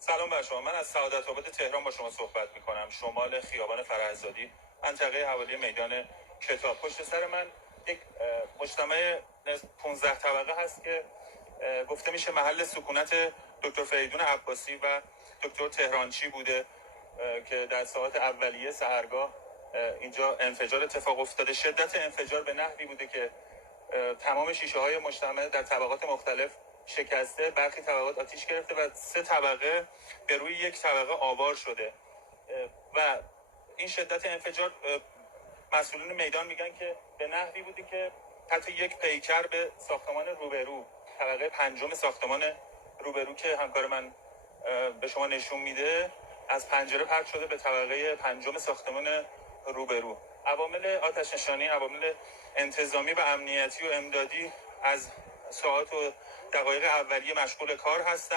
سلام بر شما. من از سعادت آباد تهران با شما صحبت میکنم، شمال خیابان فرهزادی، منطقه حوالی میدان کتاب. پشت سر من یک مجتمع 15 طبقه هست که گفته میشه محل سکونت دکتر فریدون عباسی و دکتر تهرانچی بوده که در ساعات اولیه سحرگاه اینجا انفجار اتفاق افتاده. شدت انفجار به نحوی بوده که تمام شیشه های مجتمع در طبقات مختلف شکسته، برخی طبقات آتیش گرفته و 3 طبقه به روی یک طبقه آوار شده. و این شدت انفجار مسئولین میدان میگن که به نحوی بوده که حتی یک پیکر به ساختمان روبرو، طبقه 5 ساختمان روبرو که همکار من به شما نشون میده، از پنجره پرت شده به طبقه 5 ساختمان روبرو. عوامل آتش نشانی، عوامل انتظامی و امنیتی و امدادی از ساعات و دقایق اولیه مشغول کار هستند.